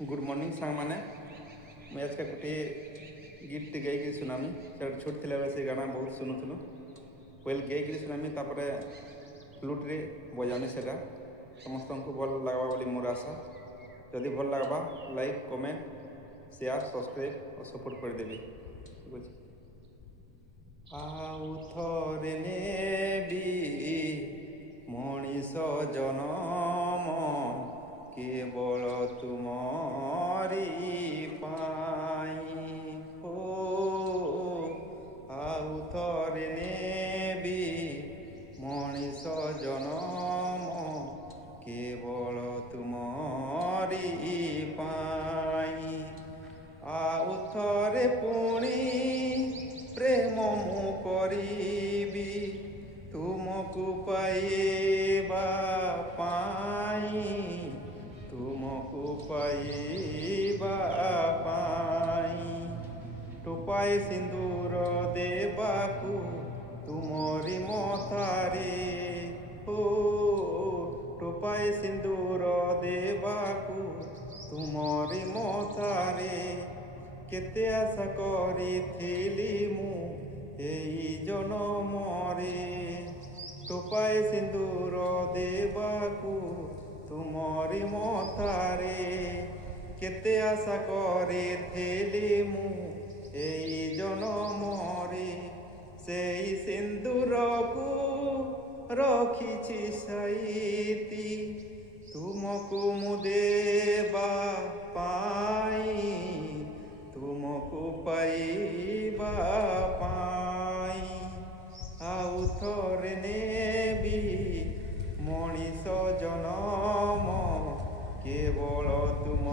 good morning सांग मैंने मैं आज का गोटे गीत गायक सुनामी छोट थी से गाना बहुत शुणुलु पहले गायक सुनामी फ्लूट रे बजानी से समस्त को भल लगवा बोली मोर आशा जदि भल लगवा लाइक कमेंट शेयर सब्सक्राइब और सपोर्ट करदेवी ठीक अच्छे आउ थरे नेबी मनीष जनम केवल तुमरी पाई हो आउ थरे नेबी मनीष जनम केवल तुमरी पाई आउ थरे पुणी प्रेम मु करीबी तुमको पाइबा पाई तुमको पाइबा पाई टोपाए सिंदूर देवाकू तुमरी मथारे हो टोपाए सिंदूर देवाकू तुमरी मथारे केते आशा करिथिली मु एई जनमरे टोपाए सिंदूर देवाकू तुमरी मथारे केते आशा करिथिली मु एई जनमरे सेई सिंदूरकू रखिछि साइती तुमको मु देवा पाई तुमको पाइबा पाई आउ थरे नेबी मनीष जनम केवल तुम